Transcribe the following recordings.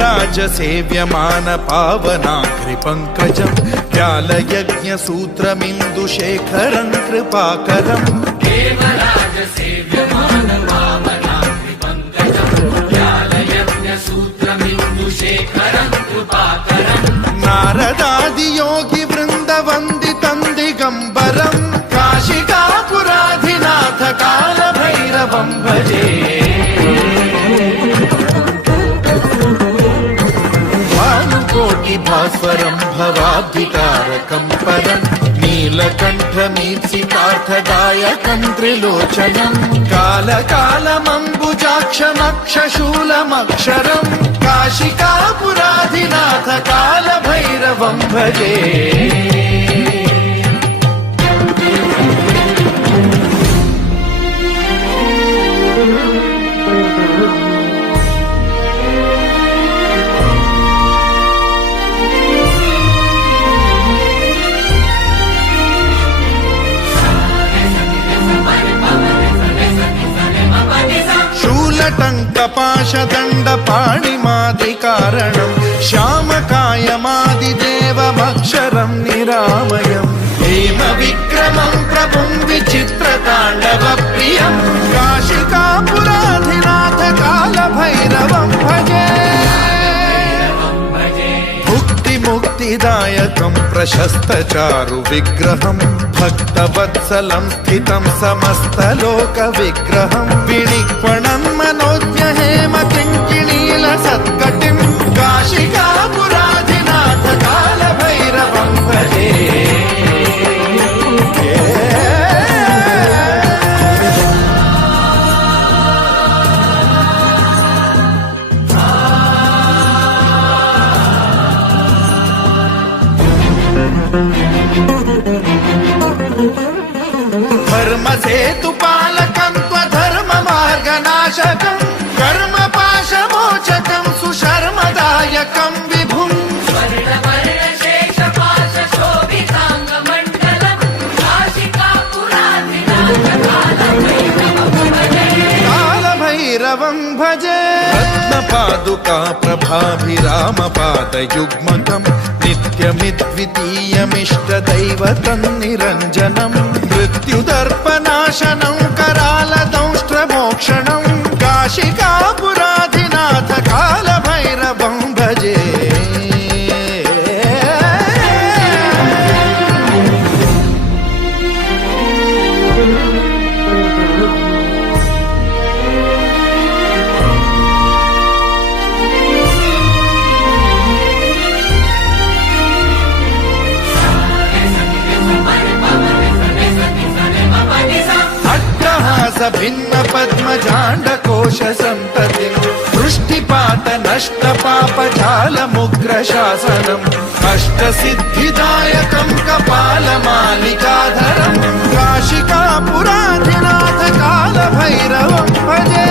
देवराज सेव्यमान पावनाग्रिपङ्कजं व्यालयज्ञसूत्रमिन्दुशेखरं कृपाकरं देवराज सेव्यमान पावनाग्रिपङ्कजं व्यालयज्ञसूत्रमिन्दुशेखरं कृपाकरं नारदादियोगि वृन्दवन्दितं दिगम्बरं काशिकापुराधिनाथ कालभैरवं भजे भास्वरं भवाब्धितारकं परं नीलकण्ठमीप्सितार्थदायकं त्रिलोचनं कालकालमम्बुजाक्षमक्षशूलमक्षरं काशिकापुराधिनाथ कालभैरवं भजे टङ्कपाशदण्डपाणिमादिकारणं श्यामकायमादिदेवमक्षरं निरामयं हेमविक्रमं प्रभुं विचित्रताण्डवप्रियं काशिकापुराधिनाथ कालभैरवं भजे मुक्तिदायकं प्रशस्तचारुविग्रहं भक्तवत्सलं स्थितं समस्तलोकविग्रहं विनिक्वणं मनोज्ञहेमकिङ्किणीलसत्कटिं काशिकापुराधिनाथ कालभैरवं भजे धर्मसेतुपालकं त्वधर्ममार्गनाशकं कर्मपाशमोचकं सुशर्मदायकं विभुं कालभैरवं भजे रत्नपादुका प्रभाभिरामपादयुग्मकं नित्यमिद्वितीयमिष्टदैवतं निरञ्जनं मृत्युदर्पनाशनं करालदंष्ट्रमोक्षणं काशिकापुराधिनाथ कालभैरवं भजे भिन्न पद्मजाण्डकोश संततिं वृष्टिपात नष्ट पापजालमुग्रशासनम् अष्टसिद्धिदायकं कपालमालिकाधरं काशिकापुराधिनाथ कालभैरवं भजे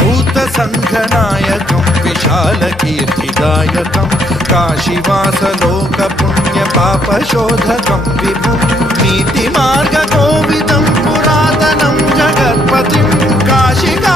भूतसङ्घनायकं विशालकीर्तिदायकं काशीवासलोकपुण्यपापशोधकं विभुं नीतिमार्गकोविदं पुरातनं जगत्पतिं काशिका